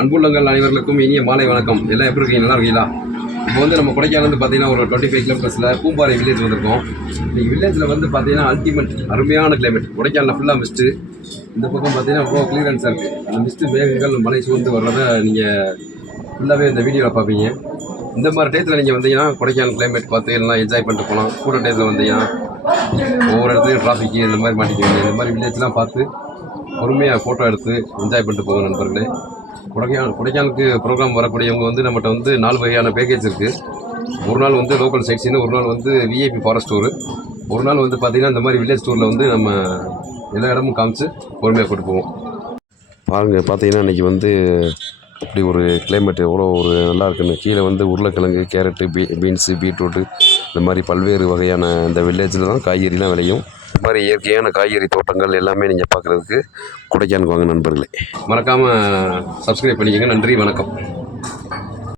அன்புள்ளங்கள் அனைவர்களுக்கும் இனிய மாலை வணக்கம். எல்லாம் எப்படி இருக்கீங்க? நல்லா இருக்கீங்களா? இப்போ வந்து நம்ம கொடைக்கானல் பார்த்தீங்கன்னா ஒரு 25 கிலோமீட்டர்ஸில் பூம்பாறை வில்லேஜ் வந்திருக்கோம். இந்த வில்லேஜில் வந்து பார்த்தீங்கன்னா அல்டிமேட் அருமையான கிளைமேட். கொடைக்கானல் ஃபுல்லாக மிஸ்ட்டு. இந்த பக்கம் பார்த்தீங்கன்னா அவ்வளோ கிளியரன்ஸாக இருக்குது. அந்த மிஸ்ட்டு மேகங்கள் மலை சூழ்ந்து வர்றதை நீங்கள் ஃபுல்லாகவே இந்த வீடியோவில் பார்ப்பீங்க. இந்த மாதிரி டயத்தில் நீங்கள் வந்தீங்கன்னா கொடைக்கானல் கிளைமேட் பார்த்து எல்லாம் என்ஜாய் பண்ணிட்டு போகலாம். கூட டயத்தில் வந்தீங்கன்னா ஒவ்வொரு இடத்துலையும் டிராஃபிக்கு இந்த மாதிரி மாட்டிக்குவீங்க. இந்த மாதிரி வில்லேஜ்லாம் பார்த்து பொறுமையாக ஃபோட்டோ எடுத்து என்ஜாய் பண்ணிட்டு போங்க நண்பர்களே. கொடைக்கானலுக்கு ப்ரோக்ராம் வரக்கூடியவங்க வந்து நம்மகிட்ட வந்து 4 வகையான பேக்கேஜ் இருக்குது. ஒரு நாள் வந்து லோக்கல் சைட் சீனு, ஒரு நாள் வந்து விஐபி ஃபாரஸ்ட் டூரு, ஒரு நாள் வந்து பார்த்திங்கன்னா இந்த மாதிரி வில்லேஜ் டூரில் வந்து நம்ம எல்லா இடமும் காமிச்சு பொறுமையாக கூட்டு போவோம். பாருங்கள், பார்த்தீங்கன்னா இன்றைக்கி வந்து அப்படி ஒரு கிளைமேட் எவ்வளோ ஒரு நல்லா இருக்குன்னு. கீழே வந்து உருளைக்கிழங்கு, கேரட்டு, பீன்ஸு, பீட்ரூட்டு இந்த மாதிரி பல்வேறு வகையான இந்த வில்லேஜில் தான் காய்கறிலாம் விளையும். இந்த மாதிரி இயற்கையான காய்கறி தோட்டங்கள் எல்லாமே நீங்கள் பார்க்குறதுக்கு கொடைக்கானலுக்கு வாங்க நண்பர்களே. மறக்காமல் சப்ஸ்கிரைப் பண்ணிக்கோங்க. நன்றி, வணக்கம்.